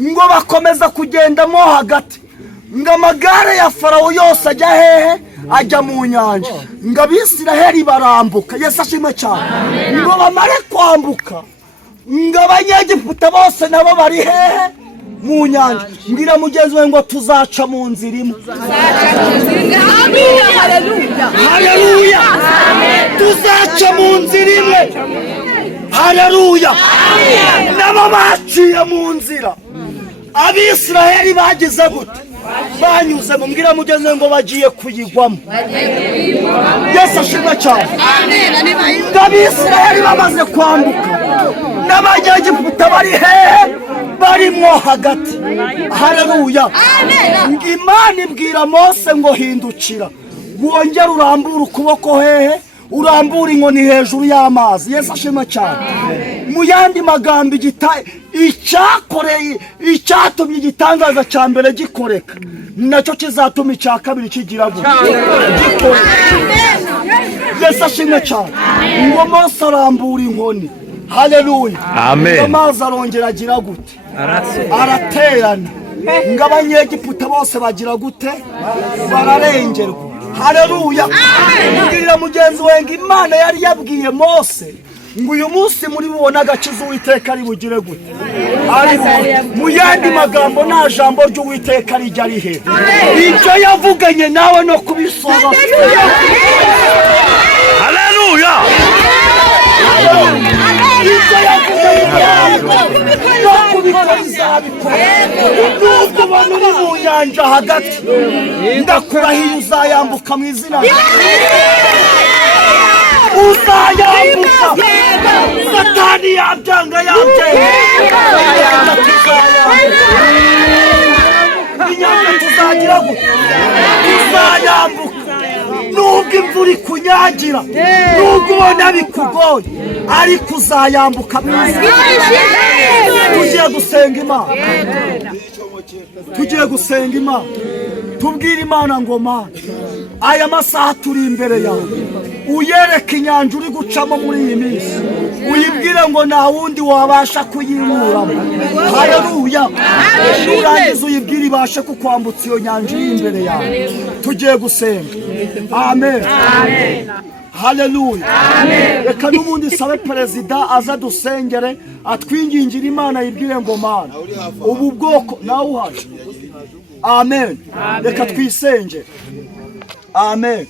ngo bakomeza kugendamo hagati, ngo amagare ya Farawo yose ajya hehe? Ajya mu nyanja. Ngo Abisiraheli barambuka. Yesu ashimwe cyane. Ngo bamare kwambuka, ngo Abanyegiputa bose nabo bari hehe? Mu nyanja. Mbwira mugenzi we ngo tuzaca mu nzira imwe. Haleluya, tuzaca mu nzira imwe. Haleluya, nabo baciye mu nzira. Abisiraheli bagize gute? Banyuze mu, mbwira mugenzi we ngo bagiye kuyigwamo. Yesu ashimwe cyane. Abisiraheli bamaze kwambuka, n'Abanyegiputa bari hehe? Barimo hagati. Haleluya. Ngo Imana ibwira Mose ngo hindukira, wongere urambure ukuboko hehe? Urambura inkoni hejuru y'amazi. Yesu ashimwe cyane. Mu yandi magambo icyatumye igitangaza cya mbere gikoreka, nacyo kizatuma icya kabiri kigira gutya gikoreka. Yesu ashimwe cyane. Ngo Mose arambura inkoni. Haleluya. Amazi arongera agira gute? Araterana. Ngo Abanyegiputa bose bagira gute? Bararengerwa. Haleluya. Mbwira mugenzi we ngo Imana yari yabwiye Mose ngo uyu munsi muri bubona agakiza Uwiteka ari bugire gute? Mu yandi magambo nta jambo ry'Uwiteka rijya rihe. Ibyo yavuganye nawe no kubisoma. Haleluya. Ibyo yavuganye nawe no kubikora izabikora. Nubwo ubona uri mu nyanja hagati, ndakurahiye uzayambuka mu izina uzayambuka. Satani yabyanga inyanja tuzagira gute? Uzayambuka. Nubwo imvura ikunyagira, nubwo ubona bikugoye, ariko uzayambuka mu izina. Tugiye gusenga Imana. Tugiye gusenga Imana. Tubwire Imana ngo Mana, aya masaha turi imbere yawe, uyereke inyanja uri gucamo muri iyi minsi, uyibwire ngo nta wundi wabasha kuyinyuramo. Haleluya. Nurangiza uyibwire ibashe kukwambutsa iyo nyanja iri imbere yawe. Tugiye gusenga. Amen. Haleluya. Reka n'ubundi sabe perezida aza dusengere, atwingingire Imana yibwire ngo Mana, ubu bwoko nawe uhaje. Amen. Reka twisenge. Amen.